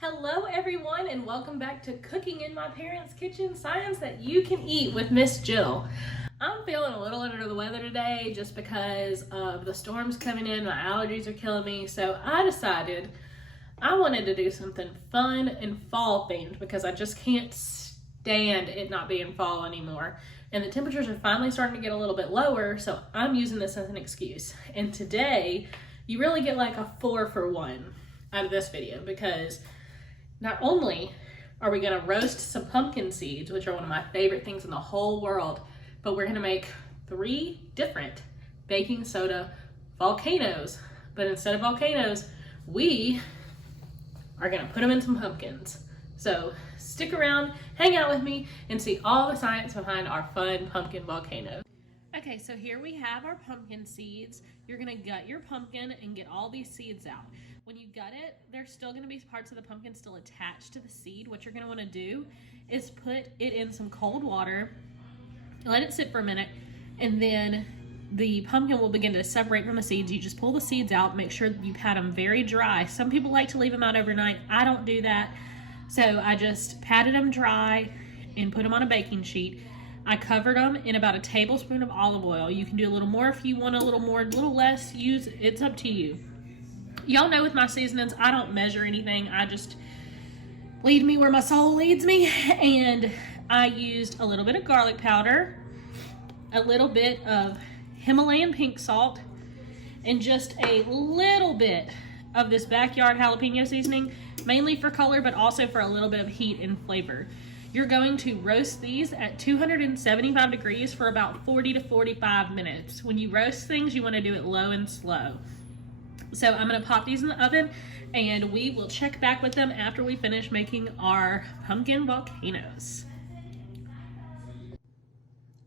Hello everyone and welcome back to Cooking in My Parents' Kitchen, Science That You Can Eat with Miss Jill. I'm feeling a little under the weather today just because of the storms coming in. My allergies are killing me, so I decided I wanted to do something fun and fall themed because I just can't stand it not being fall anymore. And the temperatures are finally starting to get a little bit lower, so I'm using this as an excuse. And today, you really get like a 4-for-1 out of this video because not only are we gonna roast some pumpkin seeds, which are one of my favorite things in the whole world, but we're gonna make 3 different baking soda volcanoes. But instead of volcanoes, we are gonna put them in some pumpkins. So stick around, hang out with me, and see all the science behind our fun pumpkin volcano. Okay, so here we have our pumpkin seeds. You're gonna gut your pumpkin and get all these seeds out. When you gut it, there's still gonna be parts of the pumpkin still attached to the seed. What you're gonna wanna do is put it in some cold water, let it sit for a minute, and then the pumpkin will begin to separate from the seeds. You just pull the seeds out, make sure you pat them very dry. Some people like to leave them out overnight. I don't do that. So I just patted them dry and put them on a baking sheet. I covered them in about a tablespoon of olive oil. You can do a little more if you want a little more, a little less. It's up to you. Y'all know with my seasonings, I don't measure anything. I just lead me where my soul leads me. And I used a little bit of garlic powder, a little bit of Himalayan pink salt, and just a little bit of this backyard jalapeno seasoning, mainly for color, but also for a little bit of heat and flavor. You're going to roast these at 275 degrees for about 40 to 45 minutes. When you roast things, you want to do it low and slow. So I'm going to pop these in the oven and we will check back with them after we finish making our pumpkin volcanoes.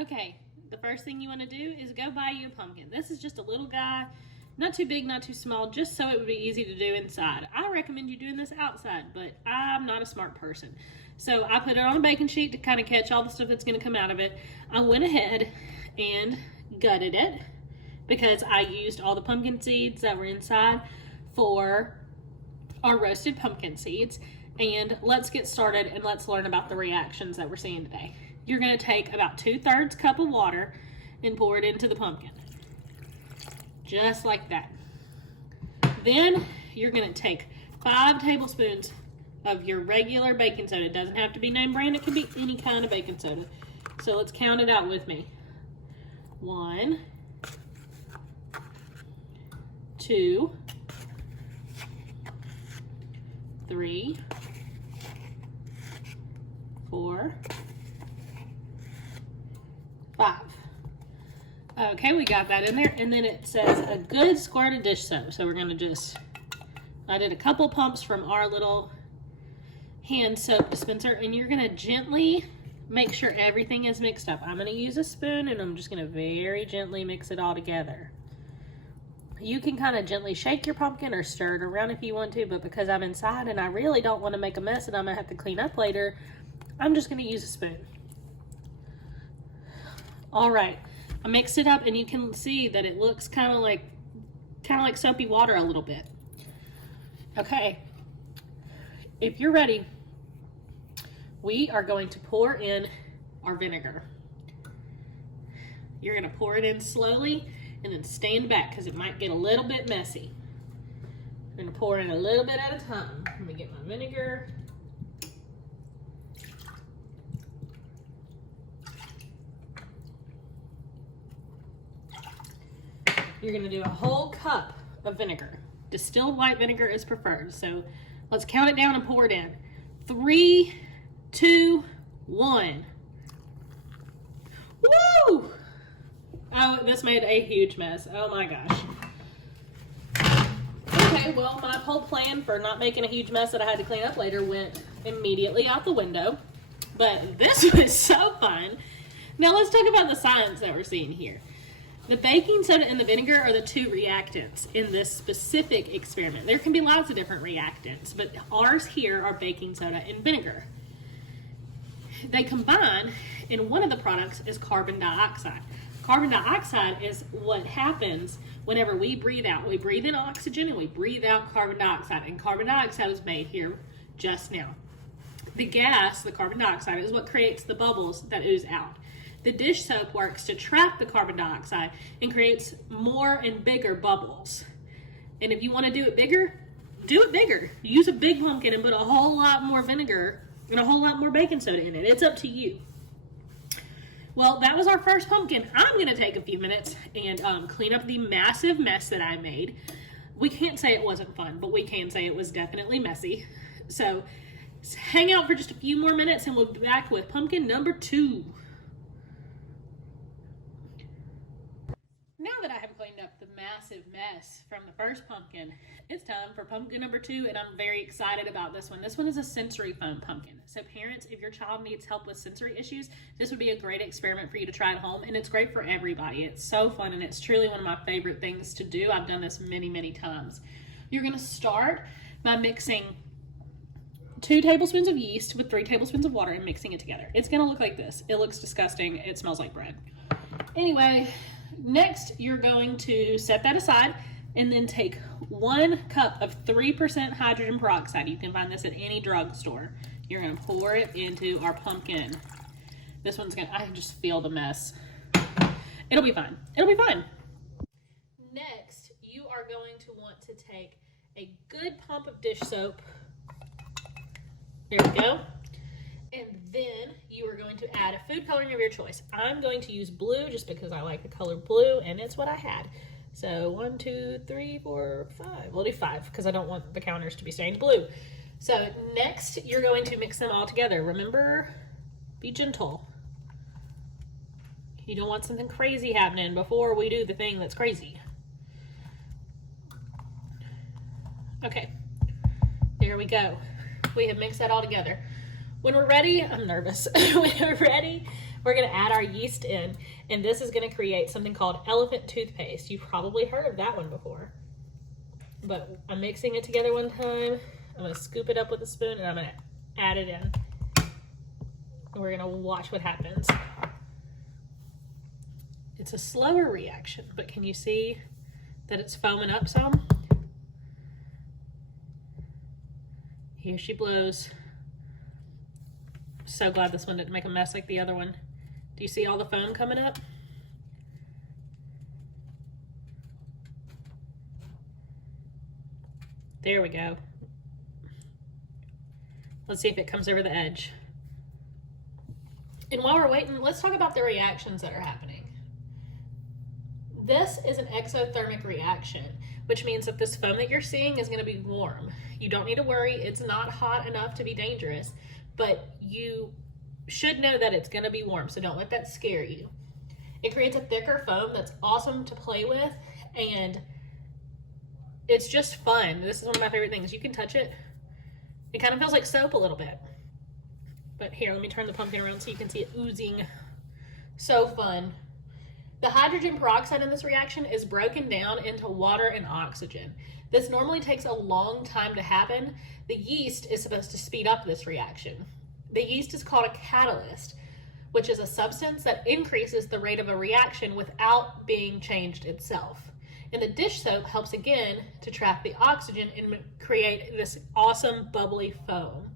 Okay, the first thing you want to do is go buy you a pumpkin. This is just a little guy, not too big, not too small, just so it would be easy to do inside. I recommend you doing this outside, but I'm not a smart person. So I put it on a baking sheet to kind of catch all the stuff that's going to come out of it. I went ahead and gutted it because I used all the pumpkin seeds that were inside for our roasted pumpkin seeds. And let's get started and let's learn about the reactions that we're seeing today. You're going to take about 2/3 cup of water and pour it into the pumpkin. Just like that. Then you're going to take 5 tablespoons of your regular baking soda. It doesn't have to be name brand, it can be any kind of baking soda. So let's count it out with me. 1, 2, 3, 4, 5. Okay, we got that in there, and then it says a good squirt of dish soap. So we're gonna I did a couple pumps from our little hand soap dispenser, and you're gonna gently make sure everything is mixed up. I'm gonna use a spoon and I'm just gonna very gently mix it all together. You can kind of gently shake your pumpkin or stir it around if you want to, but because I'm inside and I really don't want to make a mess and I'm gonna have to clean up later, I'm just gonna use a spoon. All right, I mixed it up and you can see that it looks kind of like soapy water a little bit. Okay, if you're ready, we are going to pour in our vinegar. You're gonna pour it in slowly and then stand back because it might get a little bit messy. I'm gonna pour in a little bit at a time. Let me get my vinegar. You're gonna do a whole cup of vinegar. Distilled white vinegar is preferred. So let's count it down and pour it in. 3, 2, 1. Woo! Oh, this made a huge mess. Oh my gosh. Okay, well, my whole plan for not making a huge mess that I had to clean up later went immediately out the window. But this was so fun. Now let's talk about the science that we're seeing here. The baking soda and the vinegar are the 2 reactants in this specific experiment. There can be lots of different reactants, but ours here are baking soda and vinegar. They combine, and one of the products is carbon dioxide. Carbon dioxide is what happens whenever we breathe out. We breathe in oxygen and we breathe out carbon dioxide. And carbon dioxide is made here just now. The gas, the carbon dioxide, is what creates the bubbles that ooze out. The dish soap works to trap the carbon dioxide and creates more and bigger bubbles. And if you want to do it bigger, do it bigger. Use a big pumpkin and put a whole lot more vinegar and a whole lot more baking soda in it. It's up to you. Well, that was our first pumpkin. I'm going to take a few minutes and clean up the massive mess that I made. We can't say it wasn't fun, but we can say it was definitely messy. So hang out for just a few more minutes and we'll be back with pumpkin number 2. Now that I have cleaned up the massive mess from the first pumpkin, it's time for pumpkin number 2, and I'm very excited about this one. This one is a sensory foam pumpkin. So parents, if your child needs help with sensory issues, this would be a great experiment for you to try at home, and it's great for everybody. It's so fun, and it's truly one of my favorite things to do. I've done this many, many times. You're gonna start by mixing 2 tablespoons of yeast with 3 tablespoons of water and mixing it together. It's gonna look like this. It looks disgusting. It smells like bread. Anyway, next you're going to set that aside and then take 1 cup of 3% hydrogen peroxide. You can find this at any drugstore. You're gonna pour it into our pumpkin. This one's gonna, I can just feel the mess. It'll be fine. It'll be fine. Next, you are going to want to take a good pump of dish soap. There we go. And then you are going to add a food coloring of your choice. I'm going to use blue just because I like the color blue and it's what I had. So 1, 2, 3, 4, 5. We'll do 5 because I don't want the counters to be stained blue. So next you're going to mix them all together. Remember, be gentle. You don't want something crazy happening before we do the thing that's crazy. Okay, there we go. We have mixed that all together. When we're ready, I'm nervous. When we're ready, we're gonna add our yeast in, and this is gonna create something called elephant toothpaste. You've probably heard of that one before. But I'm mixing it together one time. I'm gonna scoop it up with a spoon and I'm gonna add it in. And we're gonna watch what happens. It's a slower reaction, but can you see that it's foaming up some? Here she blows. So glad this one didn't make a mess like the other one. Do you see all the foam coming up? There we go. Let's see if it comes over the edge. And while we're waiting, let's talk about the reactions that are happening. This is an exothermic reaction, which means that this foam that you're seeing is going to be warm. You don't need to worry. It's not hot enough to be dangerous, but you should know that it's going to be warm, so don't let that scare you. It creates a thicker foam that's awesome to play with, and it's just fun. This is one of my favorite things. You can touch it. It kind of feels like soap a little bit. But here, let me turn the pumpkin around so you can see it oozing. So fun. The hydrogen peroxide in this reaction is broken down into water and oxygen. This normally takes a long time to happen. The yeast is supposed to speed up this reaction. The yeast is called a catalyst, which is a substance that increases the rate of a reaction without being changed itself. And the dish soap helps again to trap the oxygen and create this awesome bubbly foam.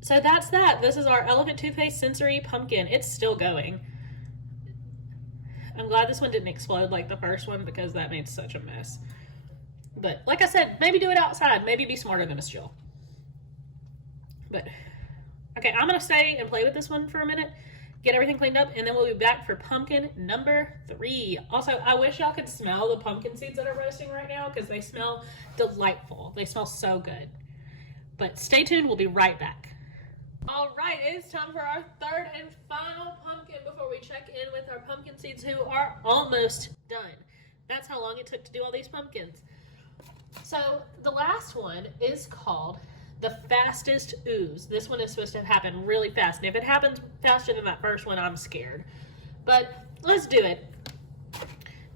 So that's that. This is our elephant toothpaste sensory pumpkin. It's still going. I'm glad this one didn't explode like the first one because that made such a mess. But like I said, maybe do it outside. Maybe be smarter than Miss Jill. But, okay, I'm going to stay and play with this one for a minute, get everything cleaned up, and then we'll be back for pumpkin number 3. Also, I wish y'all could smell the pumpkin seeds that are roasting right now because they smell delightful. They smell so good. But stay tuned. We'll be right back. All right, it is time for our third and final pumpkin before we check in with our pumpkin seeds who are almost done. That's how long it took to do all these pumpkins. So the last one is called the fastest ooze. This one is supposed to happen really fast. And if it happens faster than that first one, I'm scared. But let's do it.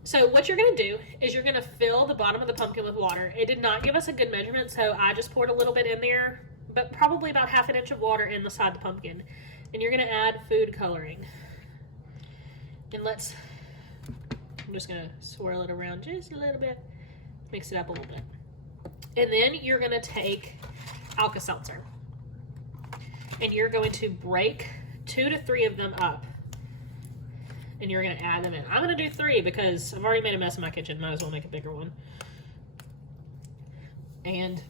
So what you're going to do is you're going to fill the bottom of the pumpkin with water. It did not give us a good measurement, so I just poured a little bit in there, but probably about ½ an inch of water inside the pumpkin. And you're going to add food coloring. And I'm just going to swirl it around just a little bit. Mix it up a little bit. And then you're going to take Alka-Seltzer. And you're going to break 2 to 3 of them up. And you're going to add them in. I'm going to do 3 because I've already made a mess in my kitchen. Might as well make a bigger one. And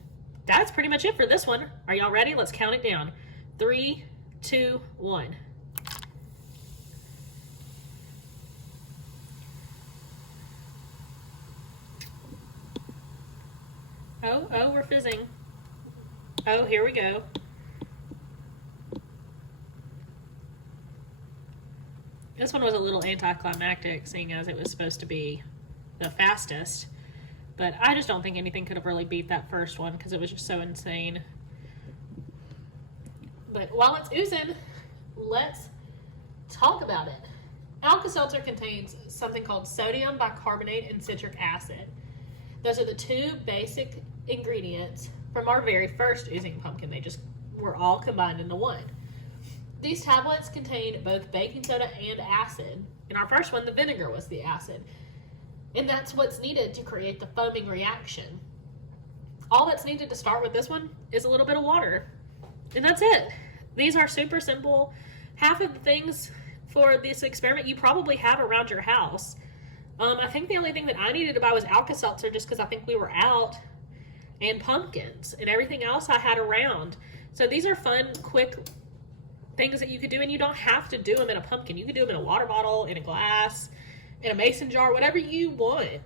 that's pretty much it for this one. Are y'all ready? Let's count it down. 3, 2, 1. Oh, we're fizzing. Oh, here we go. This one was a little anticlimactic, seeing as it was supposed to be the fastest. But I just don't think anything could have really beat that first one because it was just so insane. But while it's oozing, let's talk about it. Alka-Seltzer contains something called sodium bicarbonate and citric acid. Those are the 2 basic ingredients from our very first oozing pumpkin. They just were all combined into one. These tablets contain both baking soda and acid. In our first one, the vinegar was the acid. And that's what's needed to create the foaming reaction. All that's needed to start with this one is a little bit of water. And that's it. These are super simple. Half of the things for this experiment you probably have around your house. I think the only thing that I needed to buy was Alka-Seltzer just because I think we were out, and pumpkins, and everything else I had around. So these are fun, quick things that you could do, and you don't have to do them in a pumpkin. You could do them in a water bottle, in a glass, in a mason jar, whatever you want.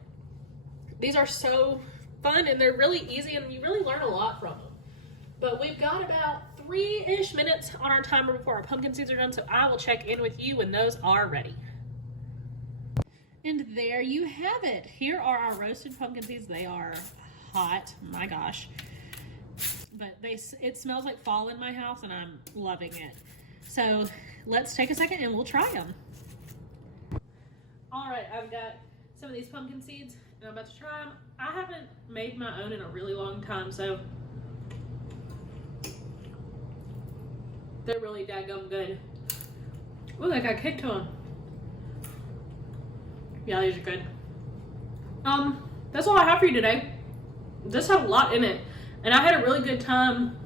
These are so fun, and they're really easy, and you really learn a lot from them. But we've got about 3-ish minutes on our timer before our pumpkin seeds are done, so I will check in with you when those are ready. And there you have it. Here are our roasted pumpkin seeds. They are hot, my gosh. But it smells like fall in my house, and I'm loving it. So let's take a second and we'll try them. All right, I've got some of these pumpkin seeds, and I'm about to try them. I haven't made my own in a really long time, so they're really daggum good. Ooh, they got kick to them. Yeah, these are good. That's all I have for you today. This had a lot in it, and I had a really good time.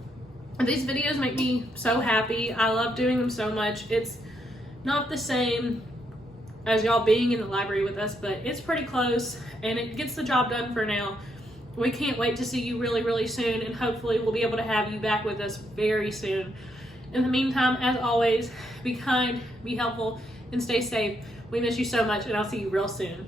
These videos make me so happy. I love doing them so much. It's not the same as y'all being in the library with us, but it's pretty close, and it gets the job done for now. We can't wait to see you really, really soon, and hopefully we'll be able to have you back with us very soon. In the meantime, as always, be kind, be helpful, and stay safe. We miss you so much, and I'll see you real soon.